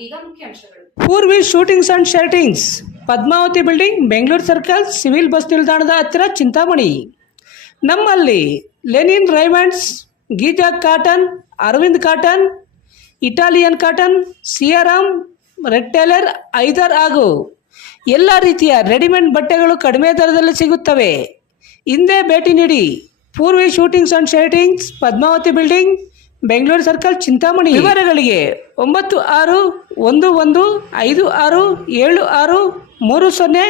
ಇದೀಗ ಮುಖ್ಯಾಂಶಗಳು. Purvi suitings and shirtings, Padmavati building, Bengaluru circle, civil bus ನಿಲ್ದಾಣದ ಹತ್ತಿರ, ಚಿಂತಾಮಣಿ. ನಮ್ಮಲ್ಲಿ linen Raymonds, Giza cotton, Arvind cotton, Italian cotton, Siyaram, red tailor, ಐದರ್ ಹಾಗೂ ಎಲ್ಲ ರೀತಿಯ ರೆಡಿಮೇಡ್ ಬಟ್ಟೆಗಳು ಕಡಿಮೆ ದರದಲ್ಲಿ ಸಿಗುತ್ತವೆ. ಹಿಂದೆ ಭೇಟಿ ನೀಡಿ. Purvi suitings and shirtings, Padmavati building, Bengaluru circle, Chintamani. ವಿವರಗಳಿಗೆ 9156567630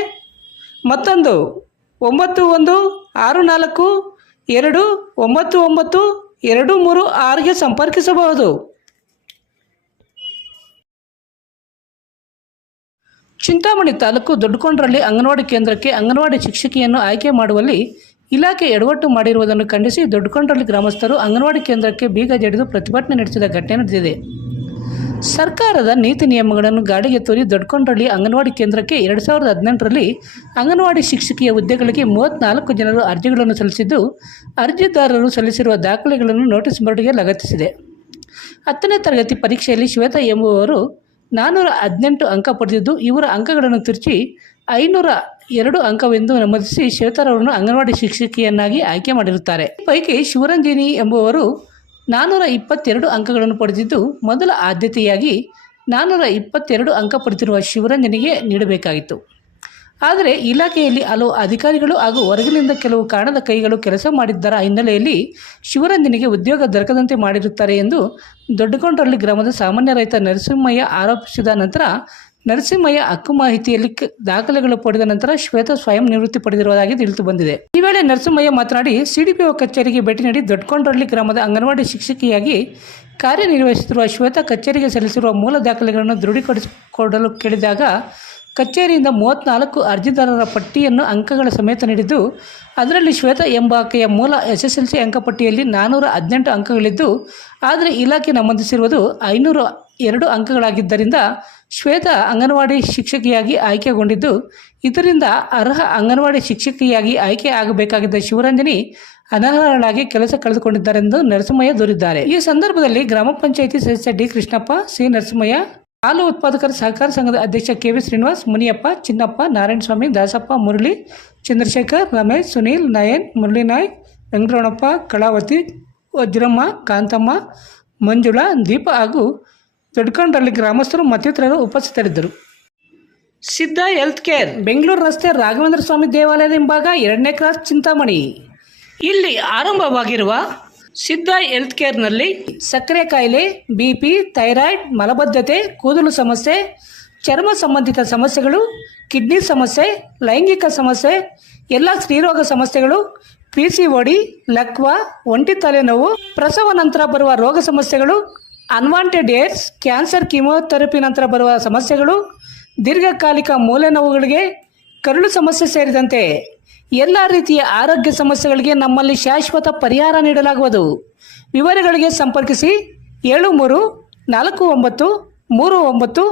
ಮತ್ತೊಂದು 9164299236ಗೆ ಸಂಪರ್ಕಿಸಬಹುದು. ಚಿಂತಾಮಣಿ ತಾಲೂಕು ದೊಡ್ಡಕೊಂಡ್ರಲ್ಲಿ ಅಂಗನವಾಡಿ ಕೇಂದ್ರಕ್ಕೆ ಅಂಗನವಾಡಿ ಶಿಕ್ಷಕಿಯನ್ನು ಆಯ್ಕೆ ಮಾಡುವಲ್ಲಿ ಇಲಾಖೆ ಎಡವಟ್ಟು ಮಾಡಿರುವುದನ್ನು ಖಂಡಿಸಿ ದೊಡ್ಡಕೊಂಡ್ರಲ್ಲಿ ಗ್ರಾಮಸ್ಥರು ಅಂಗನವಾಡಿ ಕೇಂದ್ರಕ್ಕೆ ಬೀಗ ಜಡಿದು ಪ್ರತಿಭಟನೆ ನಡೆಸಿದ ಘಟನೆ ನಡೆದಿದೆ. ಸರ್ಕಾರದ ನೀತಿ ನಿಯಮಗಳನ್ನು ಗಾಳಿಗೆ ತೂರಿ ದೊಡ್ಡಕೊಂಡ್ರಲ್ಲಿ ಅಂಗನವಾಡಿ ಕೇಂದ್ರಕ್ಕೆ 2018ರಲ್ಲಿ ಅಂಗನವಾಡಿ ಶಿಕ್ಷಕಿಯ ಹುದ್ದೆಗಳಿಗೆ 34 ಜನರು ಅರ್ಜಿಗಳನ್ನು ಸಲ್ಲಿಸಿದ್ದು, ಅರ್ಜಿದಾರರು ಸಲ್ಲಿಸಿರುವ ದಾಖಲೆಗಳನ್ನು ನೋಟಿಸ್ ಬೋರ್ಡ್ಗೆ ಲಗತ್ತಿಸಿದೆ. 10ನೇ ತರಗತಿ ಪರೀಕ್ಷೆಯಲ್ಲಿ ಶ್ವೇತಾ ಎಂಬುವವರು 418 ಅಂಕ ಪಡೆದಿದ್ದು, ಇವರ ಅಂಕಗಳನ್ನು ತಿರುಚಿ 502 ಅಂಕವೆಂದು ನಮೂದಿಸಿ ಶ್ವೇತಾರವರನ್ನು ಅಂಗನವಾಡಿ ಶಿಕ್ಷಕಿಯನ್ನಾಗಿ ಆಯ್ಕೆ ಮಾಡಿರುತ್ತಾರೆ. ಈ ಪೈಕಿ ಶಿವರಂಜಿನಿ ಎಂಬುವರು 422 ಅಂಕಗಳನ್ನು ಪಡೆದಿದ್ದು, ಮೊದಲ ಆದ್ಯತೆಯಾಗಿ 422 ಅಂಕ ಪಡೆದಿರುವ ಶಿವರಂಜನಿಗೆ ನೀಡಬೇಕಾಗಿತ್ತು. ಆದರೆ ಇಲಾಖೆಯಲ್ಲಿ ಹಲವು ಅಧಿಕಾರಿಗಳು ಹಾಗೂ ಹೊರಗಿನಿಂದ ಕೆಲವು ಕಾಣದ ಕೈಗಳು ಕೆಲಸ ಮಾಡಿದ್ದರ ಹಿನ್ನೆಲೆಯಲ್ಲಿ ಶಿವರಂಜನಿಗೆ ಉದ್ಯೋಗ ದೊರಕದಂತೆ ಮಾಡಿರುತ್ತಾರೆ ಎಂದು ದೊಡ್ಡಕೊಂಡ್ರಲ್ಲಿ ಗ್ರಾಮದ ಸಾಮಾನ್ಯ ರೈತ ನರಸಿಂಹಯ್ಯ ಆರೋಪಿಸಿದ ನಂತರ, ನರಸಿಂಹಯ್ಯ ಹಕ್ಕು ಮಾಹಿತಿಯಲ್ಲಿ ದಾಖಲೆಗಳು ಪಡೆದ ನಂತರ ಶ್ವೇತಾ ಸ್ವಯಂ ನಿವೃತ್ತಿ ಪಡೆದಿರುವುದಾಗಿ ತಿಳಿದು ಬಂದಿದೆ. ಈ ವೇಳೆ ನರಸಿಂಹಯ್ಯ ಮಾತನಾಡಿ, ಸಿಡಿಪಿಒ ಕಚೇರಿಗೆ ಭೇಟಿ ನೀಡಿ ದೊಡ್ಡಕೊಂಡ್ರಲ್ಲಿ ಗ್ರಾಮದ ಅಂಗನವಾಡಿ ಶಿಕ್ಷಕಿಯಾಗಿ ಕಾರ್ಯನಿರ್ವಹಿಸುತ್ತಿರುವ ಶ್ವೇತಾ ಕಚೇರಿಗೆ ಸಲ್ಲಿಸಿರುವ ಮೂಲ ದಾಖಲೆಗಳನ್ನು ದೃಢೀಕರಿಸಿಕೊಡಲು ಕೇಳಿದಾಗ, ಕಚೇರಿಯಿಂದ 34 ಅರ್ಜಿದಾರರ ಪಟ್ಟಿಯನ್ನು ಅಂಕಗಳ ಸಮೇತ ನೀಡಿದ್ದು, ಅದರಲ್ಲಿ ಶ್ವೇತಾ ಎಂಬಾಕೆಯ ಮೂಲ SSLC ಅಂಕಪಟ್ಟಿಯಲ್ಲಿ 418 ಅಂಕಗಳಿದ್ದು, ಆದರೆ ಇಲಾಖೆ ನಮೂದಿಸಿರುವುದು 502 ಅಂಕಗಳಾಗಿದ್ದರಿಂದ ಶ್ವೇತಾ ಅಂಗನವಾಡಿ ಶಿಕ್ಷಕಿಯಾಗಿ ಆಯ್ಕೆಗೊಂಡಿದ್ದು, ಇದರಿಂದ ಅರ್ಹ ಅಂಗನವಾಡಿ ಶಿಕ್ಷಕಿಯಾಗಿ ಆಯ್ಕೆ ಆಗಬೇಕಾಗಿದ್ದ ಶಿವರಂಜನಿ ಅನರ್ಹಳಾಗಿ ಕೆಲಸ ಕಳೆದುಕೊಂಡಿದ್ದಾರೆಂದು ನರಸಿಂಹಯ್ಯ ದೂರಿದ್ದಾರೆ. ಈ ಸಂದರ್ಭದಲ್ಲಿ ಗ್ರಾಮ ಪಂಚಾಯಿತಿ ಸದಸ್ಯ ಡಿ ಕೃಷ್ಣಪ್ಪ, ಸಿ ನರಸಿಂಹಯ್ಯ, ಹಾಲು ಉತ್ಪಾದಕರ ಸಹಕಾರ ಸಂಘದ ಅಧ್ಯಕ್ಷ KV ಶ್ರೀನಿವಾಸ್, ಮುನಿಯಪ್ಪ, ಚಿನ್ನಪ್ಪ, ನಾರಾಯಣಸ್ವಾಮಿ, ದಾಸಪ್ಪ, ಮುರಳಿ, ಚಂದ್ರಶೇಖರ್, ರಮೇಶ್, ಸುನೀಲ್, ನಯನ್, ಮುರಳಿ ನಾಯ್ಕ್, ವೆಂಕಟರಮಣಪ್ಪ, ಕಳಾವತಿ, ವಜ್ರಮ್ಮ, ಕಾಂತಮ್ಮ, ಮಂಜುಳಾ, ದೀಪ ಹಾಗೂ ದೊಡ್ಡಕೊಂಡ್ರಲ್ಲಿ ಗ್ರಾಮಸ್ಥರು ಮತ್ತಿತರರು ಉಪಸ್ಥಿತರಿದ್ದರು. ಸಿದ್ಧ ಹೆಲ್ತ್ ಕೇರ್, ಬೆಂಗಳೂರು ರಸ್ತೆ, ರಾಘವೇಂದ್ರ ಸ್ವಾಮಿ ದೇವಾಲಯದ ಹಿಂಭಾಗ, 2ನೇ ಕ್ರಾಸ್, ಚಿಂತಾಮಣಿ. ಇಲ್ಲಿ ಆರಂಭವಾಗಿರುವ ಸಿದ್ಧ ಹೆಲ್ತ್ ಕೇರ್ನಲ್ಲಿ ಸಕ್ಕರೆ ಕಾಯಿಲೆ, BP, ಥೈರಾಯ್ಡ್, ಮಲಬದ್ಧತೆ, ಕೂದಲು ಸಮಸ್ಯೆ, ಚರ್ಮ ಸಂಬಂಧಿತ ಸಮಸ್ಯೆಗಳು, ಕಿಡ್ನಿ ಸಮಸ್ಯೆ, ಲೈಂಗಿಕ ಸಮಸ್ಯೆ, ಎಲ್ಲ ಸ್ತ್ರೀರೋಗ ಸಮಸ್ಯೆಗಳು, PCOD, ಲಕ್ವಾ, ಒಂಟಿ ತಲೆನೋವು, ಪ್ರಸವ ನಂತರ ಬರುವ ರೋಗ ಸಮಸ್ಯೆಗಳು, ಅನ್ವಾಂಟೆಡ್ ಏಡ್ಸ್, ಕ್ಯಾನ್ಸರ್, ಕೀಮೋಥೆರಪಿ ನಂತರ ಬರುವ ಸಮಸ್ಯೆಗಳು, ದೀರ್ಘಕಾಲಿಕ ಮೂಳೆ ನೋವುಗಳಿಗೆ, ಕರುಳು ಸಮಸ್ಯೆ ಸೇರಿದಂತೆ ಎಲ್ಲ ರೀತಿಯ ಆರೋಗ್ಯ ಸಮಸ್ಯೆಗಳಿಗೆ ನಮ್ಮಲ್ಲಿ ಶಾಶ್ವತ ಪರಿಹಾರ ನೀಡಲಾಗುವುದು. ವಿವರಗಳಿಗೆ ಸಂಪರ್ಕಿಸಿ 7349399362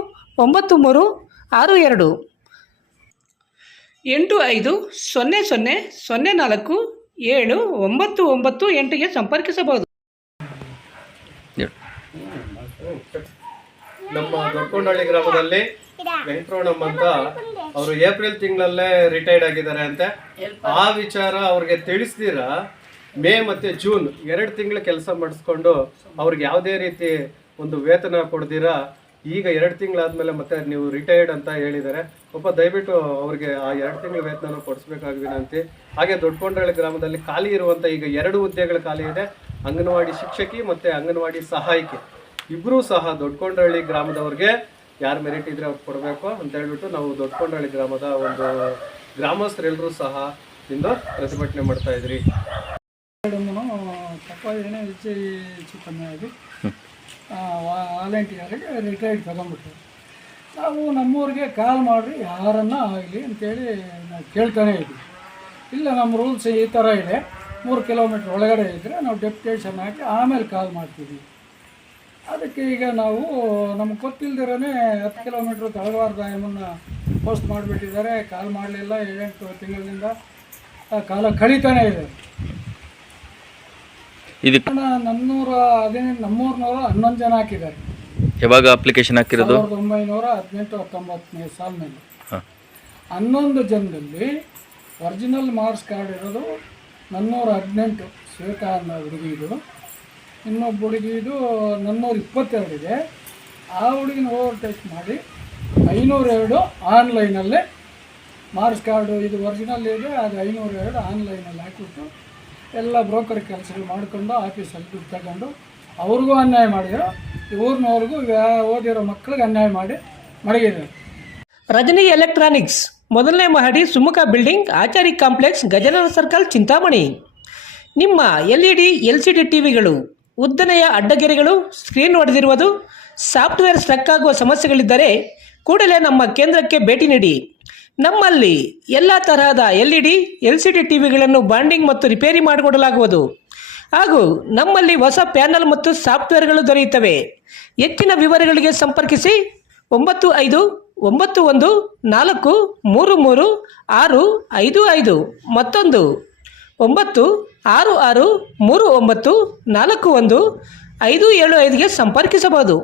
8500047998ಗೆ ಸಂಪರ್ಕಿಸಬಹುದು. ನಮ್ಮ ದೊಡ್ಡಕೊಂಡಹಳ್ಳಿ ಗ್ರಾಮದಲ್ಲಿ ವೆಂಕಟರಮಣಮ್ಮ ಅಂತ ಅವರು ಏಪ್ರಿಲ್ ತಿಂಗಳಲ್ಲೇ ರಿಟೈರ್ಡ್ ಆಗಿದ್ದಾರೆ ಅಂತೆ. ಆ ವಿಚಾರ ಅವ್ರಿಗೆ ತಿಳಿಸ್ದಿರ ಮೇ ಮತ್ತು ಜೂನ್ 2 ತಿಂಗಳು ಕೆಲಸ ಮಾಡಿಸ್ಕೊಂಡು ಅವ್ರಿಗೆ ಯಾವುದೇ ರೀತಿ ಒಂದು ವೇತನ ಕೊಡ್ದಿರ ಈಗ 2 ತಿಂಗಳಾದ್ಮೇಲೆ ಮತ್ತೆ ನೀವು ರಿಟೈರ್ಡ್ ಅಂತ ಹೇಳಿದ್ದಾರೆ. ದಯವಿಟ್ಟು ಅವ್ರಿಗೆ ಆ 2 ತಿಂಗಳ ವೇತನ ಕೊಡಿಸ್ಬೇಕಾಗಿ ವಿನಂತಿ. ಹಾಗೆ ದೊಡ್ಡಕೊಂಡಹಳ್ಳಿ ಗ್ರಾಮದಲ್ಲಿ ಖಾಲಿ ಇರುವಂಥ ಈಗ 2 ಹುದ್ದೆಗಳು ಖಾಲಿ ಇದೆ. ಅಂಗನವಾಡಿ ಶಿಕ್ಷಕಿ ಮತ್ತು ಅಂಗನವಾಡಿ ಸಹಾಯಕಿ ಇಬ್ಬರೂ ಸಹ ದೊಡ್ಡಕೊಂಡಹಳ್ಳಿ ಗ್ರಾಮದವ್ರಿಗೆ ಯಾರು ಮೆರಿಟ್ ಇದ್ರೆ ಅವ್ರು ಕೊಡಬೇಕು ಅಂತ ಹೇಳ್ಬಿಟ್ಟು ನಾವು ದೊಡ್ಡಕೊಂಡಹಳ್ಳಿ ಗ್ರಾಮದ ಒಂದು ಗ್ರಾಮಸ್ಥರೆಲ್ಲರೂ ಸಹ ಇಂದು ಪ್ರತಿಭಟನೆ ಮಾಡ್ತಾ ಇದ್ರಿ. ಚಿಕ್ಕಮ್ಮಯಾಗಿ ವಾಲಂಟಿಯರಿಗೆ ರಿಟೈರ್ಡ್ ತಗೊಂಡ್ಬಿಟ್ರು. ನಾವು ನಮ್ಮೂರಿಗೆ ಕಾಲ್ ಮಾಡಿರಿ ಯಾರನ್ನ ಆಗಲಿ ಅಂತೇಳಿ ನಾವು ಕೇಳ್ತಾನೆ ಇದ್ವಿ. ಇಲ್ಲ ನಮ್ಮ ರೂಲ್ಸ್ ಈ ಥರ ಇದೆ, 3 ಕಿಲೋಮೀಟ್ರ್ ಒಳಗಡೆ ಇದ್ದರೆ ನಾವು ಡೆಪ್ಯುಟೇಷನ್ ಹಾಕಿ ಆಮೇಲೆ ಕಾಲ್ ಮಾಡ್ತೀವಿ. ಅದಕ್ಕೆ ಈಗ ನಾವು ನಮ್ಗೆ ಗೊತ್ತಿಲ್ದಿರೇ 10 ಕಿಲೋಮೀಟ್ರ್ ತಳವಾರದ ಎಮ್ಮನ್ನು ಪೋಸ್ಟ್ ಮಾಡಿಬಿಟ್ಟಿದ್ದಾರೆ. ಕಾಲ್ ಮಾಡಲಿಲ್ಲ, 7 ತಿಂಗಳಿಂದ ಕಾಲ ಕಳೀತಾನೇ ಇದೆ. ನಮ್ಮೂರ್ನವರು 11 ಜನ ಹಾಕಿದ್ದಾರೆ. ಯಾವಾಗ ಅಪ್ಲಿಕೇಶನ್ ಹಾಕಿರೋದು? 1918-19 ಸಾಲಿನಲ್ಲಿ. ಹಾಂ. 11 ಜನದಲ್ಲಿ ಒರಿಜಿನಲ್ ಮಾರ್ಕ್ಸ್ ಕಾರ್ಡ್ ಇರೋದು 418 ಶ್ವೇತಾ ಅನ್ನೋ ಹುಡುಗಿದು. ಇನ್ನೊಬ್ಬ ಹುಡುಗಿದು 422 ಇದೆ. ಆ ಹುಡುಗಿನ ಓವರ್ಟೇಕ್ ಮಾಡಿ 502 ಆನ್ಲೈನಲ್ಲೇ ಮಾರ್ಕ್ಸ್ ಕಾರ್ಡು ಇದು ಒರಿಜಿನಲ್ ಇದೆ, ಅದು 502 ಆನ್ಲೈನಲ್ಲಿ ಹಾಕಿಬಿಟ್ಟು ಎಲ್ಲ ಬ್ರೋಕರ್ ಕೆಲಸಗಳು ಮಾಡಿಕೊಂಡು ಆಫೀಸಲ್ಲಿ ದುಡ್ಡು ತಗೊಂಡು ಅವ್ರಿಗೂ ಅನ್ಯಾಯ ಮಾಡಿದ್ರು, ಊರಿನವ್ರಿಗೂ ಓದಿರೋ ಮಕ್ಕಳಿಗೆ ಅನ್ಯಾಯ ಮಾಡಿ ಮಡಗಿದ್ದಾರೆ. ರಜನಿ ಎಲೆಕ್ಟ್ರಾನಿಕ್ಸ್, ಮೊದಲನೇ ಮಹಡಿ, Sumukha building, Achari complex, Gajanana circle, Chintamani. ನಿಮ್ಮ LED LCD ಟಿವಿಗಳು ಉದ್ದನೆಯ ಅಡ್ಡಗೆರೆಗಳು, ಸ್ಕ್ರೀನ್ ಒಡೆದಿರುವುದು, ಸಾಫ್ಟ್ವೇರ್ ಸ್ಟ್ರಕ್ ಆಗುವ ಸಮಸ್ಯೆಗಳಿದ್ದರೆ ಕೂಡಲೇ ನಮ್ಮ ಕೇಂದ್ರಕ್ಕೆ ಭೇಟಿ ನೀಡಿ. ನಮ್ಮಲ್ಲಿ ಎಲ್ಲ ತರಹದ LED LCD ಟಿವಿಗಳನ್ನು ಬಾಂಡಿಂಗ್ ಮತ್ತು ರಿಪೇರಿ ಮಾಡಿಕೊಡಲಾಗುವುದು. ಹಾಗೂ ನಮ್ಮಲ್ಲಿ ಹೊಸ ಪ್ಯಾನಲ್ ಮತ್ತು ಸಾಫ್ಟ್ವೇರ್ಗಳು ದೊರೆಯುತ್ತವೆ. ಹೆಚ್ಚಿನ ವಿವರಗಳಿಗೆ ಸಂಪರ್ಕಿಸಿ 9514333655, ಮತ್ತೊಂದು 9663941575 ಸಂಪರ್ಕಿಸಬಹುದು.